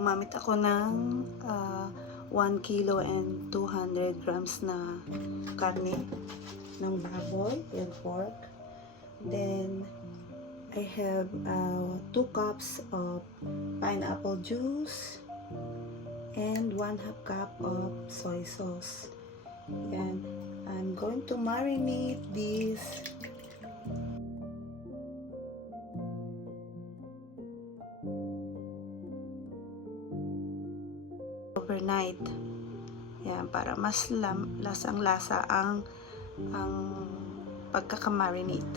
gumamit ako ng 1 kilo and 200 grams na karne ng baboy and pork. Then, I have 2 cups of pineapple juice and 1/2 cup of soy sauce. Yan. I'm going to marinate this overnight. Yan, para mas lasang-lasa ang pagkakamarinate.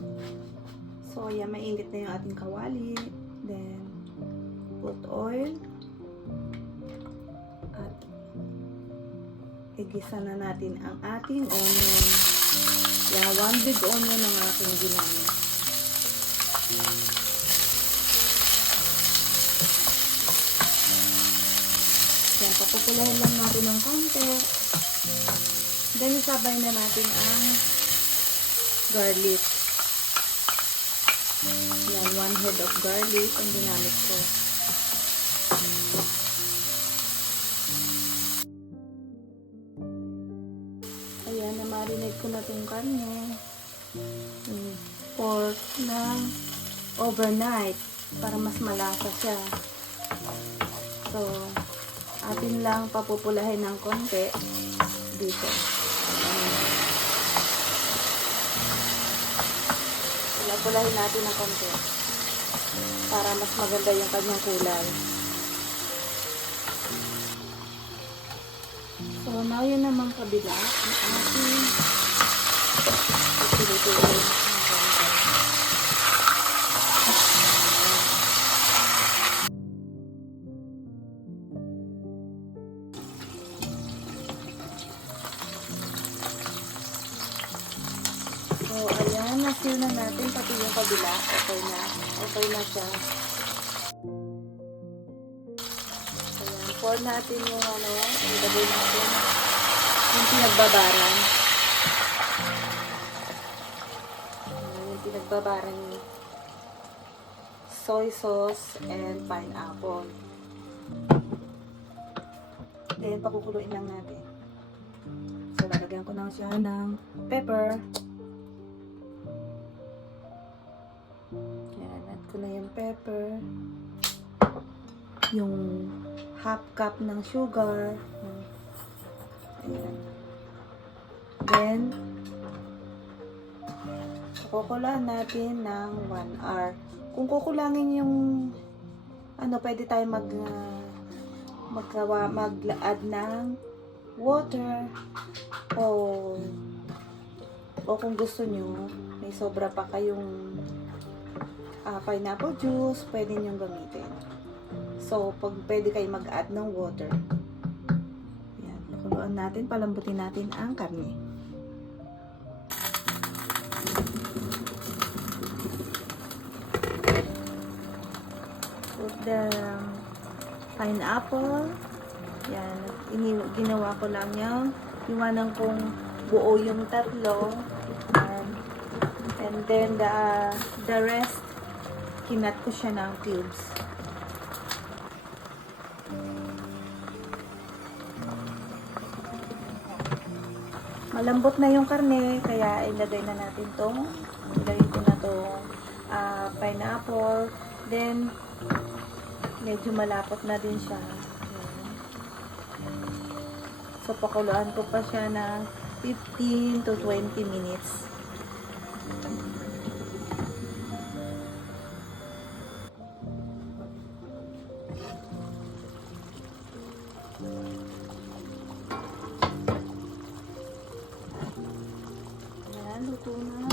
Yan. So, yan, mainit na yung ating kawali. Then, put oil. At igisa na natin ang ating onion. Yan, 1 big onion ang ating ginamit. Yan, papupulahin lang natin ng konti. Then, isabay na natin ang garlic. Yan, 1 head of garlic ang ginamit ko. Ayan, na-marinate ko na itong karne. Pork ng overnight para mas malasa siya. So, atin lang papupulahin ng konti dito. Pulahin natin ng konti para mas maganda yung kanyang kulay. So, now yun namang kabila ang ating ipilituin. So, ayan, na-seal na natin pati yung kabila. Okay na siya. Ayan, pour natin yung ilagay natin yung pinagbabaran. Ayan, yung pinagbabaran ni soy sauce and pineapple. Then, pakukuluin lang natin. So, lalagyan ko lang siya ng pepper. Yan, add ko na yung pepper. Yung 1/2 cup ng sugar. Ayan. Then, kukulaan natin ng 1 hour. Kung kukulangin yung pwede tayo mag-add ng water o kung gusto nyo may sobra pa kayong pineapple juice, pwede nyo gamitin. So, pwede kayo mag-add ng water. Yan, pakuluan natin, palambutin natin ang karne. Put the pineapple. Yan, ginawa ko lang yung iwanan kong buo yung tatlo. And then the rest, kinat ko siya ng cubes. Malambot na yung karne, kaya ilagay na natin ilagay ko na tong pineapple. Then, medyo malapot na din siya. So, pakuluan ko pa siya ng 15 to 20 minutes. Ayan, luto na.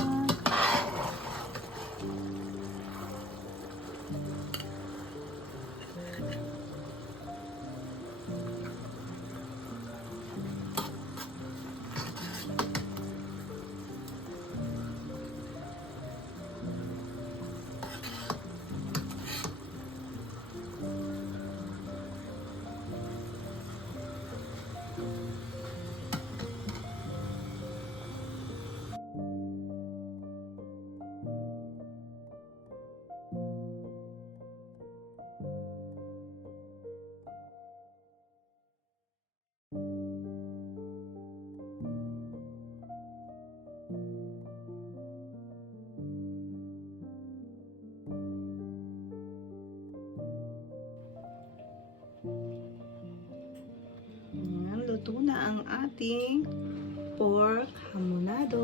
luto na ang ating pork hamonado.